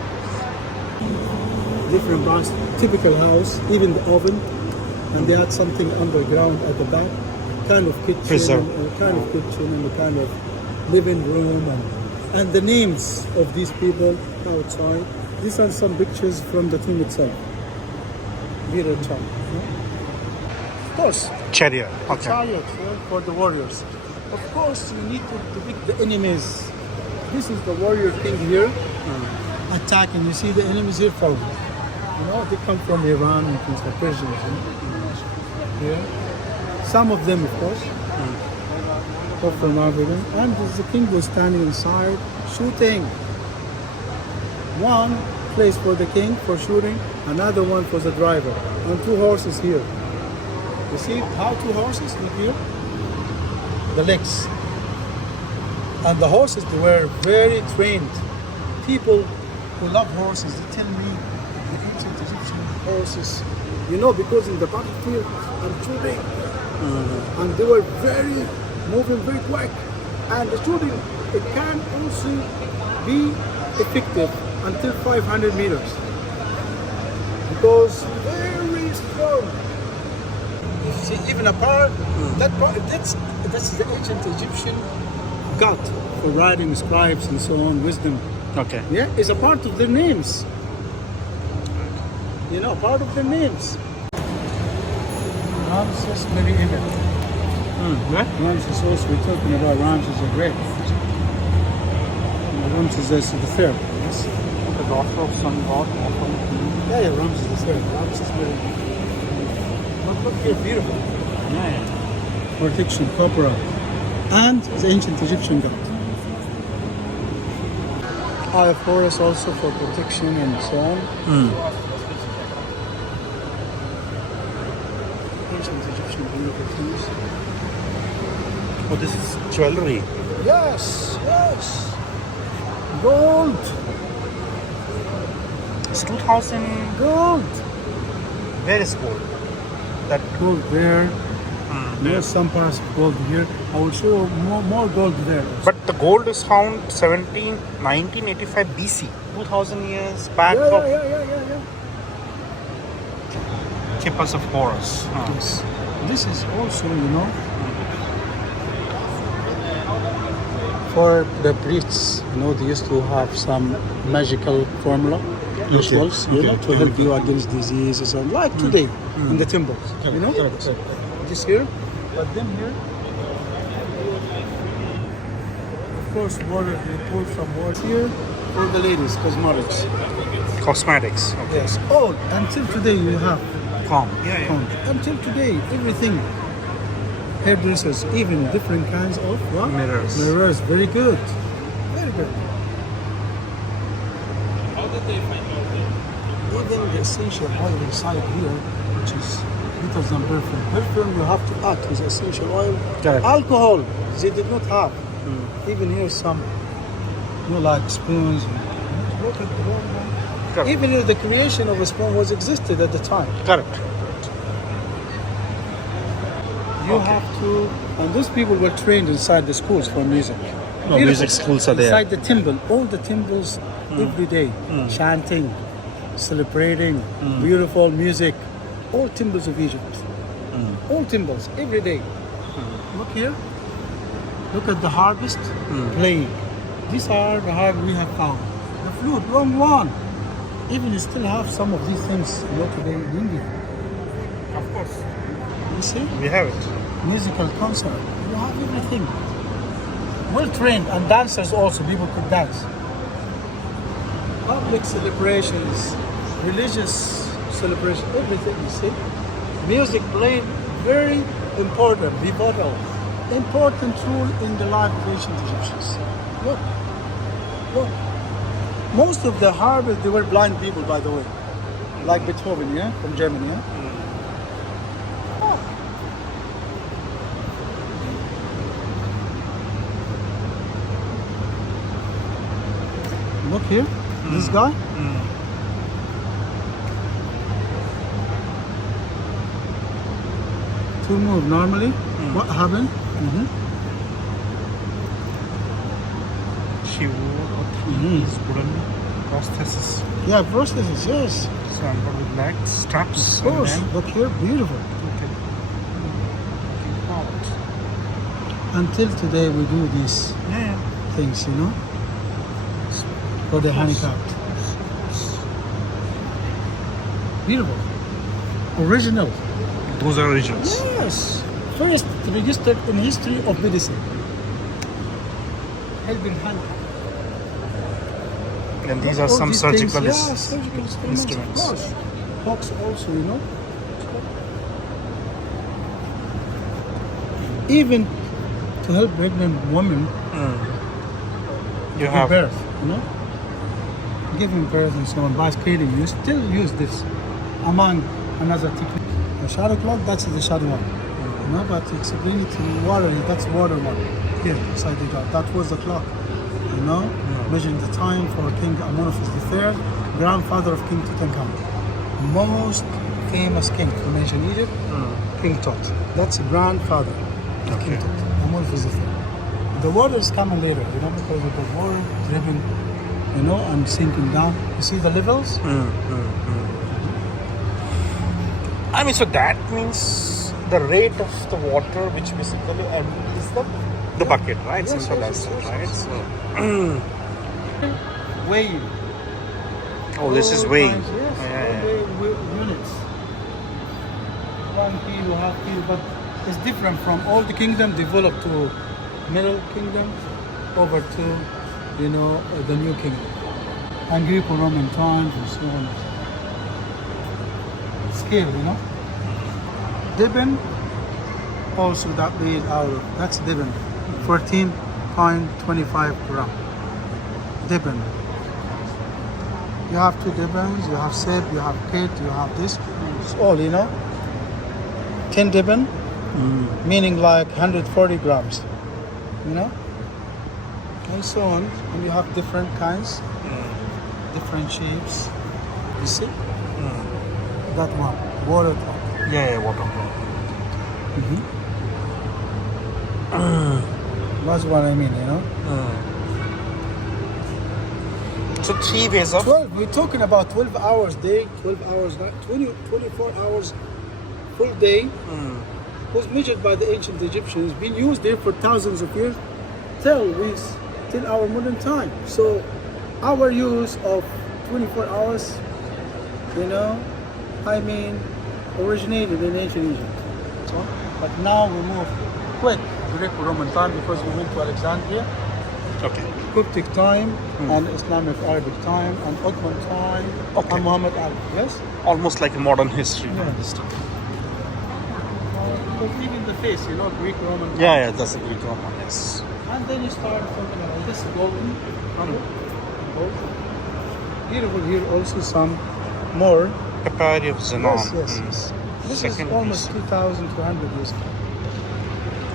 different parts, typical house, even the oven, and they had something underground at the back, kind of kitchen, Preserve. and a kind of living room, and the names of these people outside. These are some pictures from the tomb itself. Of course, Chariot. Okay. chariot for the warriors. Of course, you need to depict the enemies. This is the warrior king here, attacking. You see the enemies here from, they come from Iran and things like Persians. Here, some of them, of course, or from Africa. And the king was standing inside, shooting. One place for the king for shooting, another one for the driver, and two horses here. You see how two horses look here? The legs. And the horses, they were very trained. People who love horses, they tell me the ancient Egyptian horses, because in the battlefield and shooting, and they were moving very quick. And the shooting, it can also be effective until 500 meters, because very strong. You see, even a part, that's the ancient Egyptian god for writing, scribes, and so on, wisdom. Okay. Yeah, is a part of their names. Part of their names. Ramses medieval. Ramses also, we're talking about Ramses the Great. Ramses is the third. Yes. The daughter of sun god. Yeah, Ramses the third. Ramses medieval. Look here, beautiful. Yeah. Protection, corporal, and the ancient Egyptian god. Eye of Horus also for protection and so on. Ancient Egyptian beautiful things. Oh, this is jewelry. Yes. Gold. It's 2000. Gold. Where is gold? That Gold there. There's some parts of gold here. I will show more gold there. But the gold is found 1985 BC, 2000 years back of Yeah. Keepers of Horus. Yes. This is also, for the priests, they used to have some magical formula, rituals, to help you against diseases, and like today in the temples, This here, but then here, of course, water, they pour some water here for the ladies, cosmetics. Cosmetics. Yes, all until today you have Calm. comb. Until today, everything. Hairdressers, even different kinds of what? Mirrors. Mirrors, very good. Very good. Even the essential oil inside here, which is better than perfume. Perfume you have to add with essential oil. Correct. Alcohol, they did not have. Even here some, like spoons. Look at the one. Correct. Even the creation of a spoon was existed at the time. Correct. You have to, and those people were trained inside the schools for music. No, Beautiful. music schools are there. Inside the temple, all the temples, every day, chanting, celebrating, beautiful music. All temples of Egypt. All temples, every day. Look here. Look at the harvest playing. These are the harvest we have found. The flute, wrong one. Even you still have some of these things today in India. Of course. You see? We have it. Musical concert. You have everything. Well trained, and dancers also. People could dance. Public celebrations, religious celebration, everything. You see, music played very important, pivotal, important role in the life of ancient Egyptians. Look, look. Most of the harvest, they were blind people, by the way, like Beethoven, from Germany. Look here, this guy. To move normally, what happened? She wore these wooden prostheses. Yeah, prostheses, yes. So I'm got with legs, straps. Of course, And then look here, beautiful. out. Until today, we do these Yeah. things, for the handicapped. Beautiful. Original. Those are originals. Yes. First registered in history of medicine. Helping hand. And these are All some these surgical things, surgical instruments. Of course. Hawks also, Even to help pregnant women You give have birth, giving birth and so on, breastfeeding. You still use this among another technique. The shadow clock, that's the shadow one. But it's again to water, that's water one. Here, inside the jar. That was the clock. Measuring the time for King Amenophis III, grandfather of King Tutankhamun. Most famous king from ancient Egypt, King Tut. That's grandfather of King Tut, Amenophis III. The water is coming later, because of the water dripping, and sinking down. You see the levels? I mean, so that means the rate of the water which basically empties the bucket, right? Yes, Simple yes, as that, yes, right? yes. So, Wave. oh, this is All weighing. kinds, yes, Yeah. wave units. 1 kilo, half kilo, but it's different from all the kingdom developed to Middle Kingdom over to, the New Kingdom. And Greco-Roman times and so on. Scale, Dibben, also that made out of, that's Dibben, 14.25 gram. Dibben. You have 2 Dibbens, you have Seb, you have Kate, you have this. It's all, 10 Dibben, meaning like 140 grams, and so on. And you have different kinds, different shapes. You see? That one, water clock. Yeah, water. That's what I mean, So 3 ways of 12, we're talking about 12 hours day, 12 hours night, 24 hours full day, was measured by the ancient Egyptians, been used there for thousands of years till our modern time. So our use of 24 hours, originated in ancient Egypt. So, but now we move quick Greco-Roman time because we went to Alexandria. Okay. Coptic time and Islamic Arabic time and Ottoman time and Muhammad Ali. Yes? Almost like a modern history. Yeah. This time. But even the face, Greek-Roman time. Yeah, that's a Greek Roman. Yes. And then you start talking about this golden color. Beautiful here also some more. Papyri of Zenon. Yes. This Second is almost piece. 2,200 years ago.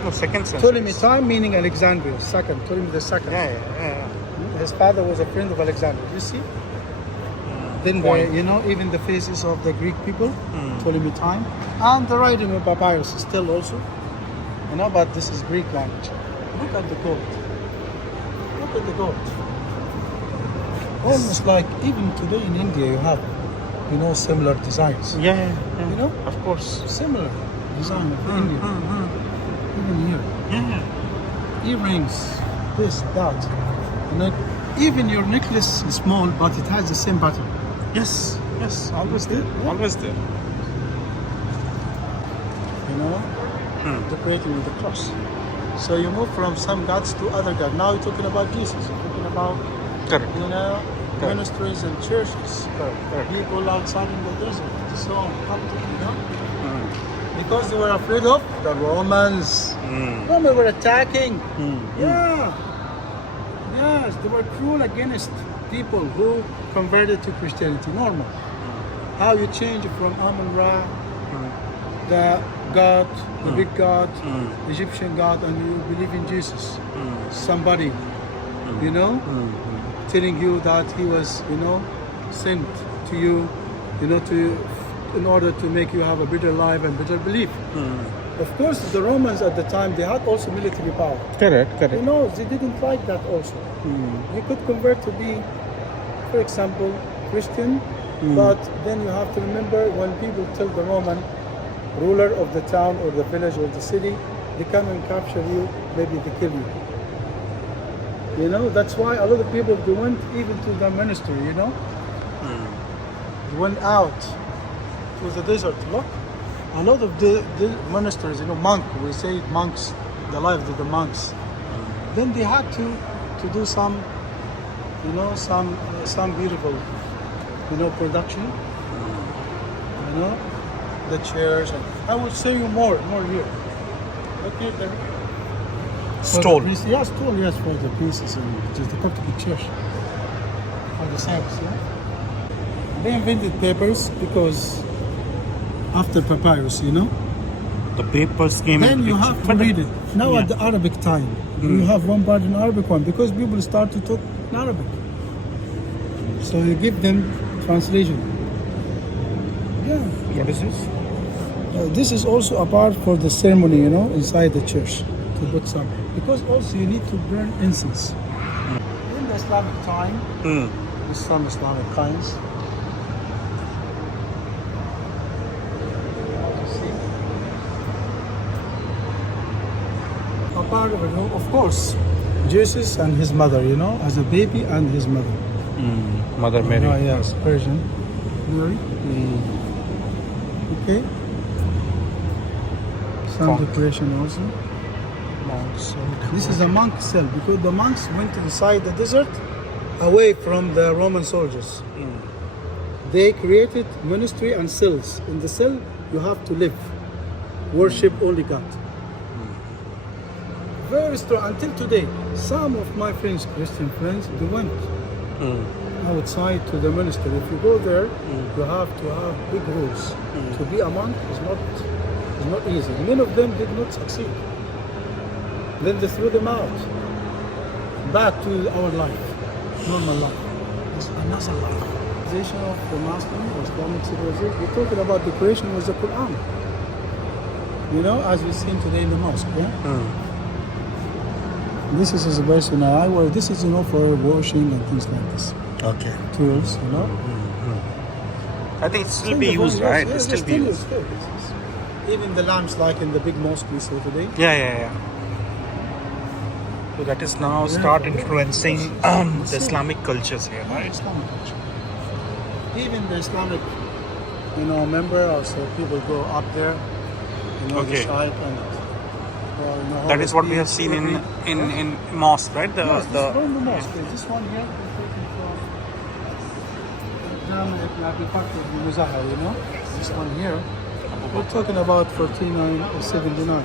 No, second century. Ptolemy time meaning Alexandria, second. Ptolemy the second. Yeah. His father was a friend of Alexander. You see? Then even the faces of the Greek people, Ptolemy time, and the writing of papyrus is still also, but this is Greek language. Look at the gold. Look at the gold. Almost like even today in India you have, similar designs. Yeah. Of course. Similar design of India. Even here. Yeah. Earrings, this, that. Even your necklace is small, but it has the same pattern. Yes. Always there. Always there. Decorating with the cross. So you move from some gods to other gods. Now you're talking about Jesus. You're talking about, Correct. ministries and churches. Correct. People outside in the desert. So on. Because they were afraid of the Romans. Romans were attacking. Yeah. Yes, they were cruel against people who converted to Christianity. Normal. How you change from Amun-Ra, the God, the big God, Egyptian God, and you believe in Jesus. Somebody, telling you that he was, sent to you, in order to make you have a better life and better belief. Of course, the Romans at the time, they had also military power. Correct. They didn't like that also. You could convert to be, for example, Christian, but then you have to remember when people tell the Roman ruler of the town or the village or the city, they come and capture you, maybe they kill you. That's why a lot of people, they went even to the monastery, They went out to the desert. Look, a lot of the monasteries, we say monks, the life of the monks. Then they had to do some, some beautiful, production. The chairs. And I will show you more here. Okay. Stone. Yes, stone. Yes, for the pieces and just the Coptic church for the service. Yeah. They invented papers because after papyrus, The papers came. then you have to read it. Now at the Arabic time, you have one part in Arabic, one because people start to talk in Arabic. So you give them translation. Yeah. What is this? This is also a part for the ceremony, inside the church to put some. Because also you need to burn incense. In the Islamic time, with some Islamic kinds. A part of it, of course, Jesus and his mother, as a baby and his mother. Mother Mary. Yes, Persian. Mary. Okay. Some Monk. decoration also. This is a monk cell because the monks went inside the desert away from the Roman soldiers. They created monastery and cells. In the cell, you have to live, worship only God. Very strong until today. Some of my friends, Christian friends, they went outside to the monastery. If you go there, you have to have big rules. To be a monk is not easy. Many of them did not succeed. Then they threw them out. Back to our life, normal life. It's another life. Civilization of the Muslim or Islamic civilization. We're talking about decoration with the Quran. As we've seen today in the mosque. This is a version I wear. This is for washing and things like this. Okay. Tools, I think it still be used, right? It still be used. Even the lamps like in the big mosque we saw today. Yeah. So that is now start influencing the Islamic cultures here, right? Islamic culture. Even the Islamic, member also people go up there, Okay. the side and That is what we have seen in mosque, right? Yes, this is from the mosque. This one here is taken from Jami ibn Abi Bakr ibn Muzahar, This one here. We're talking about 1479.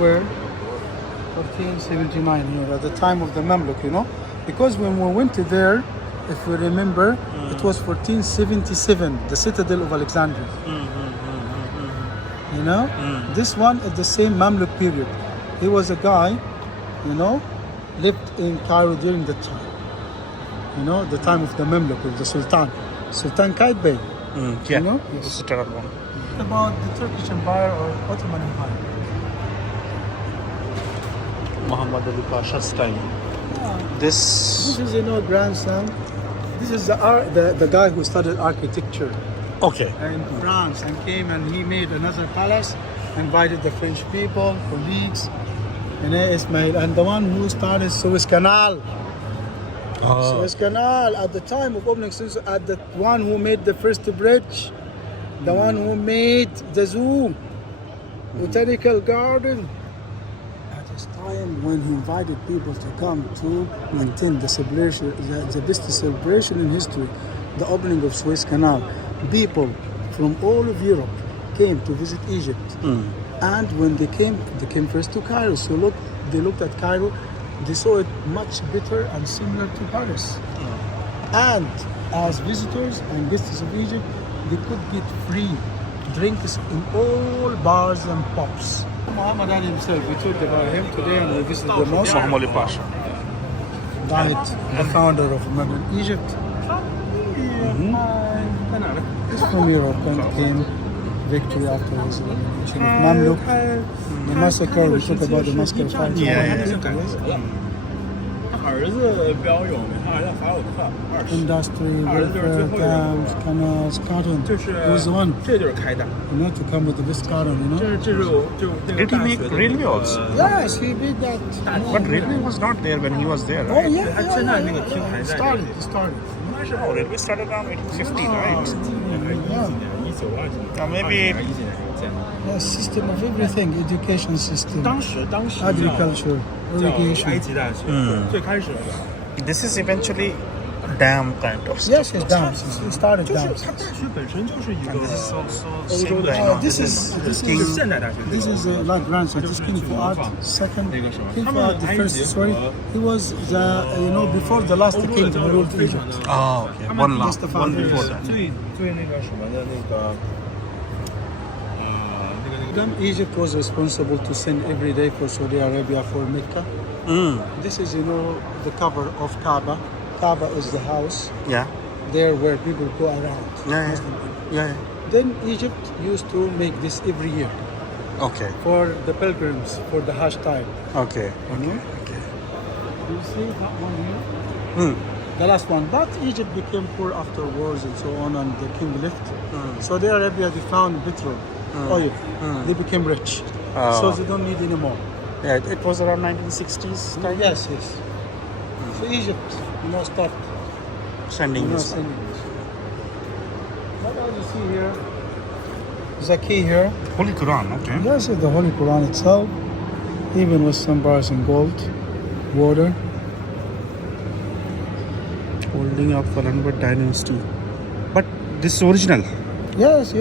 Where? 1479 here, at the time of the Mamluk, Because when we went to there, if we remember, it was 1477, the citadel of Alexandria. This one is the same Mamluk period. He was a guy, lived in Cairo during that time. The time of the Mamluk, of the Sultan. Sultan Qaitbay. Yeah. This is the third one. About the Turkish Empire or Ottoman Empire. Muhammad Ali Pasha's time. This is, grandson. This is the guy who studied architecture Okay. in France and came and he made another palace, invited the French people, colleagues, and Ismail, and the one who started Suez Canal. Suez Canal at the time of opening Suez, at the one who made the first bridge, the one who made the zoo, botanical garden. At this time when he invited people to come to attend the celebration, the best celebration in history, the opening of Suez Canal, people from all of Europe came to visit Egypt. And when they came first to Cairo. So they looked at Cairo, they saw it much better and similar to Paris. And as visitors and guests of Egypt, they could get free drinks in all bars and pubs. Muhammad Ali himself, we talked about him today and we visited the mosque. Muhammad Ali Pasha. Died, the founder of modern Egypt. He's from Europe and came victory after his elimination of Mamluk. The massacre, we talked about the massacre of 5,000. Industry, welfare, camps, canals, cotton. He was the one, to come with the best cotton, Did he make railway also? Yes, he did that. But railway was not there when he was there, Oh, right? yeah. He started. Oh, railway started around 1850, right? Yeah. Maybe The system of everything, education system, agriculture, irrigation. this is eventually dam kind of stuff. Yes, it's dams. It started dams. And this is also same guy. This is like grandson. This King Fuad second. King Fuad the first. Sorry, he was the before the last king who ruled Egypt. Oh, okay. One before that. Egypt was responsible to send every day for Saudi Arabia for Mecca. This is the cover of Kaaba. Kaaba is the house. Yeah. There where people go around. Yeah. Then Egypt used to make this every year Okay. for the pilgrims for the Hajj time. Okay. Okay. You see that one here? The last one. But Egypt became poor after wars and so on, and the king left. Saudi Arabia, they found petrol, oil. They became rich, so they don't need anymore. Yeah, it was around 1960s time. Yes. So Egypt, stopped Sending this. sending this. What else you see here? There's a key here. Holy Quran, okay. This is the Holy Quran itself, even with some bars in gold, water. Holding up Falanwar dynasty. But this is original. Yes.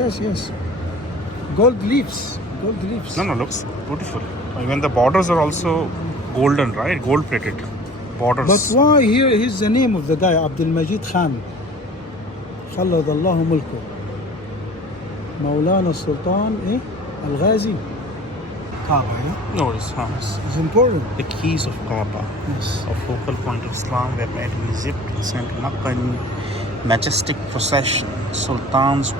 Gold leaves. No, looks beautiful. Even the borders are also golden, right? Gold plated borders. But why here? Here's the name of the guy, Abdul Majid Khan. خلد الله ملكه. مولانا السلطان Al-Ghazi. Kaaba, No, it's important. the keys of Kaaba. Yes. A focal point of Islam were made in Egypt, sent to Makkah in majestic procession. Sultans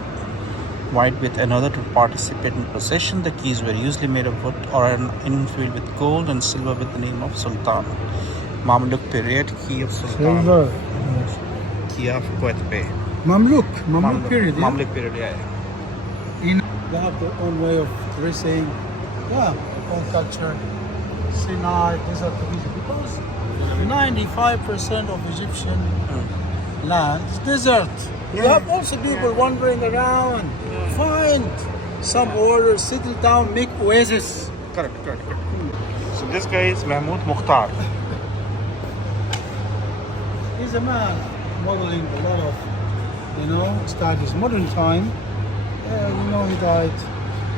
vied with another to participate in procession. The keys were usually made of wood or infilled with gold and silver with the name of Sultan. Mamluk period, key of Sultan. Silver. Key of Qaitbay. Mamluk period. Mamluk period, yeah. In They have their own way of dressing. Yeah, own culture. Sinai, desert of Egypt. Because 95% of Egyptian land is desert. You have also people wandering around, find some order, settle down, make oasis. Correct. So this guy is Mahmoud Mukhtar. He's a man modeling a lot of, studies. Modern time, he died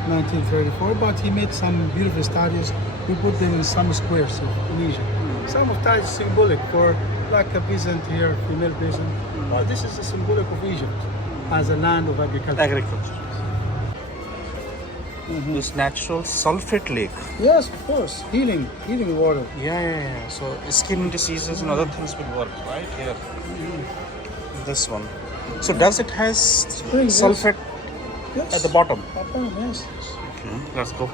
1934, but he made some beautiful studies. We put them in some squares in Egypt. Some of that is symbolic for like a peasant here, female peasant. But this is a symbolic of Egypt as a land of agriculture. This natural sulfate lake. Yes, of course. Healing water. Yeah. So skin diseases and other things will work, right? Here. This one. So does it has Spring, yes. sulfate Yes. at the bottom? Yes. Okay, let's go.